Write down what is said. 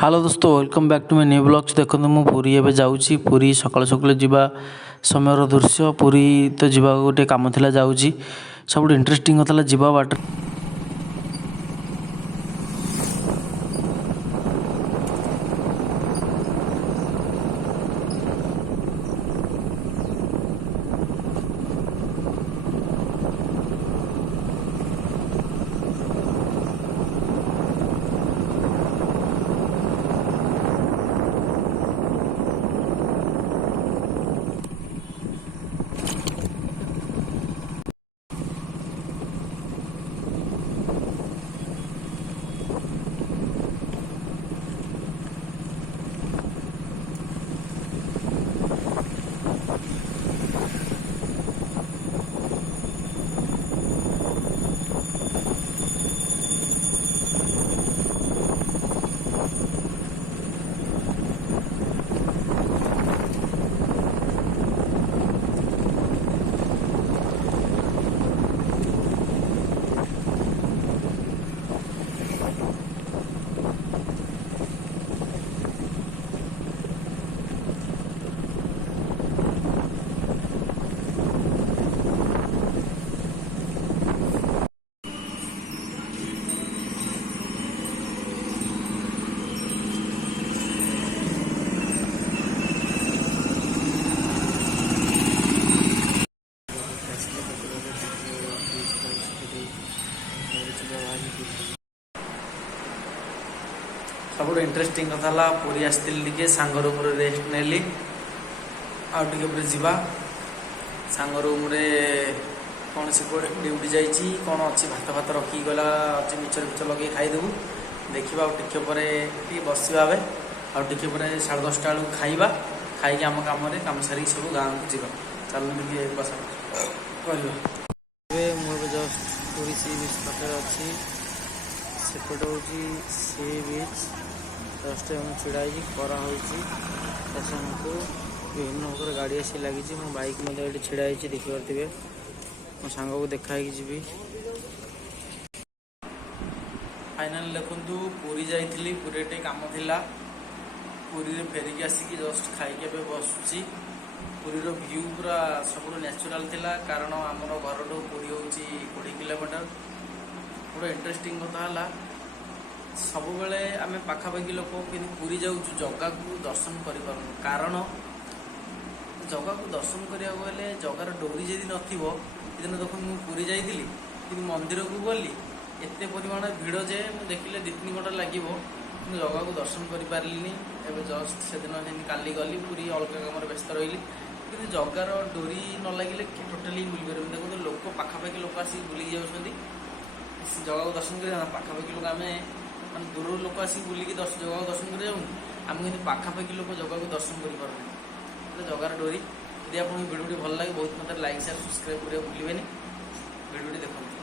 Hello दोस्तों welcome back to my new blogs. देखो मु पुरी एवं जाऊँगी पुरी सकाल सकाल जावा समय दृश्य पुरी तो जावा गोटे कम थी जाऊँगी सब इंटरेस्टिंग होता जावा बाट सब इंटरेस्टिंग कथा पुरी आसती सांग रूम रेस्ट नेली आगे जावा सांग रूम कौन से ड्यूटी जाइए कौन अच्छी भात भात रखी गला अच्छे मिचर फिचर लगे खाईदेबू देखा टे बसवा आटे 10:30 बेलू खाइबा खाई आम कम सारी सब गाँव को जावा चलो टे बस मुझे जस्ट पुरी सी बीच पाखे अच्छी सेपटे हूँ सी बीच जस्ट छिड़ा खरा हो विभिन्न प्रकार गाड़ी आसी लगी मो बाइक ये छिड़ा देखिपे मो सांग को देखाई जी फाइनाल देखु पुरी जाइली पुरी टे कम थिला पुरी फेरिकी आसिक जस्ट खाई बसुची पुरी व्यू पूरा सब नेचुराल थिला कारण आमर घर पुरी हूँ 20 किलोमीटर पूरा इंटरेस्टिंग कथा सब बेले आम पाखापाखि लोक कि पुरी जाऊँ जगह को दर्शन कर कारण जगह को दर्शन करा गले जगार डोरी जदि नदिन देख मुझे पुरी जाइली कि मंदिर को गली एत परिमाण भिड़ जे देखिले 2-3 घंटा लगे जगह को दर्शन कर पारे जस्ट से दिन काली गली पूरी अलग कम व्यस्त रही कि जगार डोरी न लगे टोटाली बुली पारे देखो लोक पाखापाखि लोक आसिक बुलिक जाऊँगी जगह को दर्शन कर पाखापाखि लोक आम मान दूर लोक आसिक बुलिक जगह को दर्शन कर आम कि पाखापाखि लोक जगह को दर्शन कर जगार डोरी यदि आपको भिडियो भल लगे बहुत मतलब लाइक शेयर सब्सक्राइब करा भूलें भिडियो देखते।